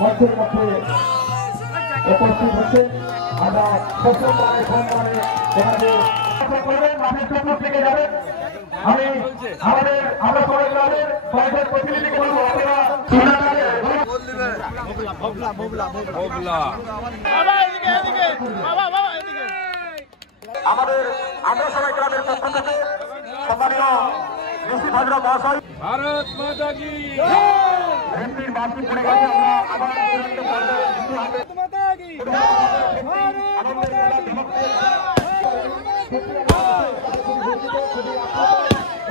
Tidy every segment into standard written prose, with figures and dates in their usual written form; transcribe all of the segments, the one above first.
মঞ্চের মধ্যে উপস্থিত হচ্ছে আমরা প্রথমবারে সম্মানে ওনাদের মাঠের চতুর থেকে যাবেন। আমরা সবাই গ্রামের কয়েকজন প্রতিনিধিকে বলবো আপনারা আমরা সবাই গ্রামের পক্ষ থেকে সম্মানীয় ঋষি ভাজরা মহাশয় ভারত মাতা কি এমপির মাসি পড়ে গেছে। আমরা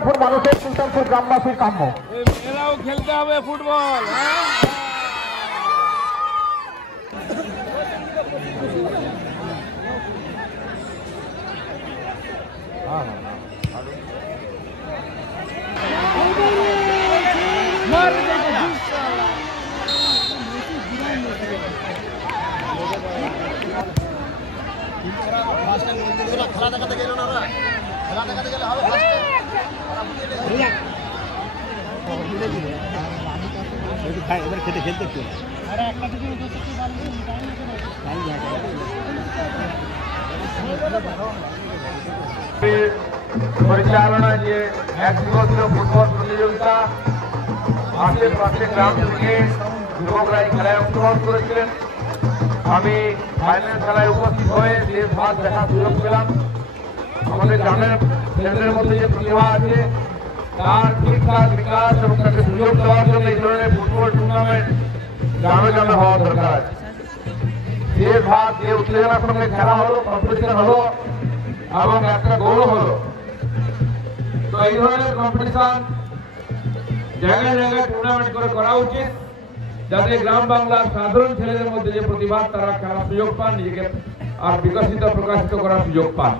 আবার মানুষের সুলতানপুর গ্রামবাসীর কাম্য মেলাও খেলতে হবে ফুটবল। খেলা দেখাতে গেল না, খেলা দেখাতে গেলে হবে এবার খেতে খেলতে একটু পরিচালনা যে এক দিবসীয় ফুটবল প্রতিযোগিতা আশেপাশে গ্রাম থেকে যুবকরা এই খেলায় অংশগ্রহণ করেছিলেন। আমি ফাইনাল খেলায় উপস্থিত হয়ে দেশ ভাগ দেখার সুযোগ পেলাম। আমাদের গ্রামের ছেলেদের মধ্যে যে প্রতিভা আছে তার ঠিকঠাক বিকাশ এবং তাকে সুযোগ দেওয়ার জন্য এই ধরনের ফুটবল টুর্নামেন্ট গ্রামে গ্রামে হওয়া দরকার আছে। দেশ ভাগ যে উত্তেজনার সঙ্গে খেলা হলো, কম্পিটিশন হলো এবং একটা গৌরব হলো। তো এই ধরনের কম্পিটিশন জায়গায় জায়গায় টুর্নামেন্ট করে করা উচিত, যাতে গ্রাম বাংলার সাধারণ ছেলেদের মধ্যে যে প্রতিভা তারা খেলার সুযোগ পান, নিজেকে আর বিকশিত প্রকাশিত করার সুযোগ পান।